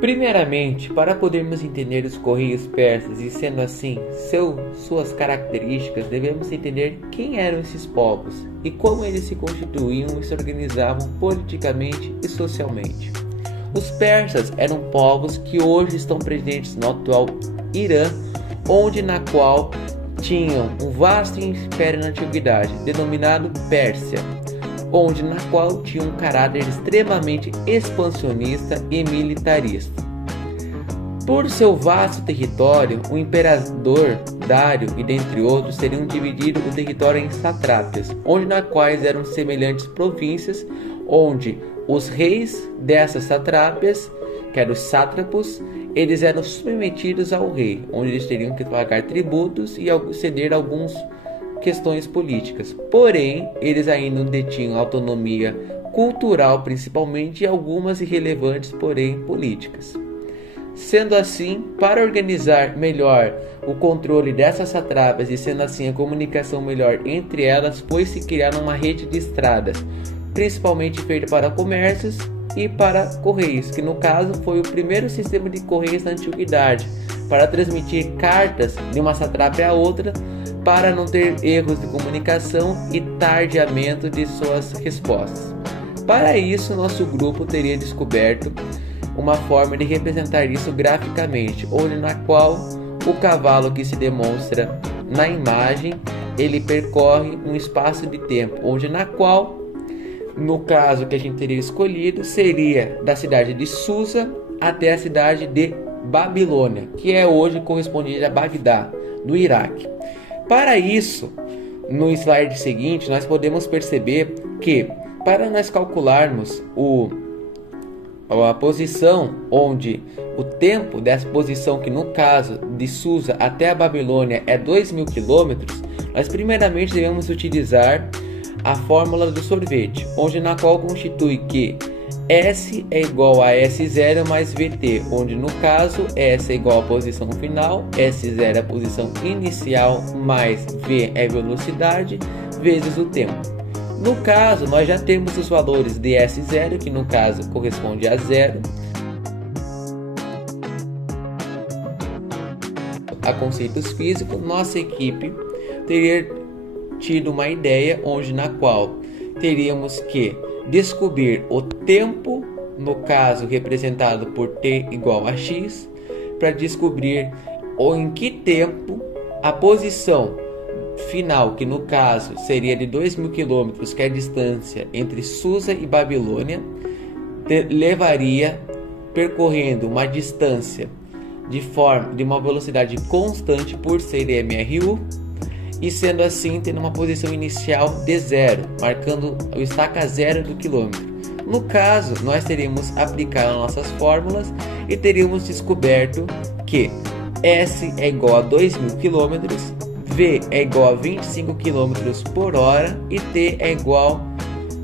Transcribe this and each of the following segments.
Primeiramente, para podermos entender os correios persas e, sendo assim, suas características, devemos entender quem eram esses povos e como eles se constituíam e se organizavam politicamente e socialmente. Os persas eram povos que hoje estão presentes no atual Irã, na qual tinham um vasto império na antiguidade, denominado Pérsia, na qual tinha um caráter extremamente expansionista e militarista. Por seu vasto território, o imperador Dário e dentre outros teriam dividido o território em satrápias, na quais eram semelhantes províncias, onde os reis dessas satrápias, que eram os sátrapos, eles eram submetidos ao rei, onde eles teriam que pagar tributos e ceder algumas questões políticas. Porém, eles ainda detinham autonomia cultural, principalmente, e algumas irrelevantes, porém políticas. Sendo assim, para organizar melhor o controle dessas satrapas e sendo assim a comunicação melhor entre elas, foi-se criar uma rede de estradas, principalmente feita para comércios e para correios, que no caso foi o primeiro sistema de correios da antiguidade, para transmitir cartas de uma satrapia a outra, para não ter erros de comunicação e tardiamento de suas respostas. Para isso, nosso grupo teria descoberto uma forma de representar isso graficamente, na qual o cavalo que se demonstra na imagem, ele percorre um espaço de tempo, na qual, no caso que a gente teria escolhido, seria da cidade de Susa até a cidade de Babilônia, que é hoje correspondente a Bagdá, no Iraque. Para isso, no slide seguinte, nós podemos perceber que, para nós calcularmos a posição, onde o tempo dessa posição, que no caso de Susa até a Babilônia é 2.000 km, nós primeiramente devemos utilizar a fórmula do sorvete, na qual constitui que S é igual a S0 mais VT, no caso S é igual à posição final, S0 é a posição inicial, mais V é a velocidade, vezes o tempo. No caso, nós já temos os valores de S0, que no caso corresponde a 0. A conceitos físicos, nossa equipe teria tido uma ideia na qual teríamos que descobrir o tempo, no caso representado por T igual a X, para descobrir em que tempo a posição final, que no caso seria de 2.000 km, que é a distância entre Susa e Babilônia, levaria percorrendo uma distância de uma velocidade constante por ser MRU, e sendo assim tendo uma posição inicial de 0, marcando o estaca 0 do quilômetro. No caso, nós teríamos aplicado nossas fórmulas e teríamos descoberto que S é igual a 2.000 km, V é igual a 25 km por hora e T é igual,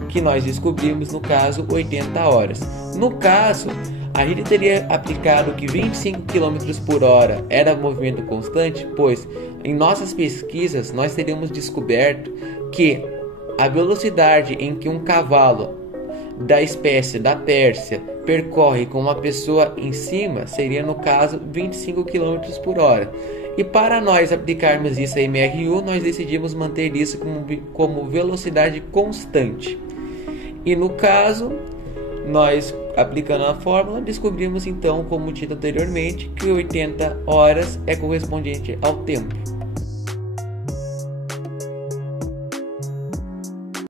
que nós descobrimos no caso, 80 horas. No caso, a gente teria aplicado que 25 km por hora era movimento constante, pois em nossas pesquisas nós teríamos descoberto que a velocidade em que um cavalo da espécie da Pérsia percorre com uma pessoa em cima seria no caso 25 km por hora. E para nós aplicarmos isso a MRU, nós decidimos manter isso como velocidade constante. E no caso, nós aplicando a fórmula, descobrimos então, como dito anteriormente, que 80 horas é correspondente ao tempo.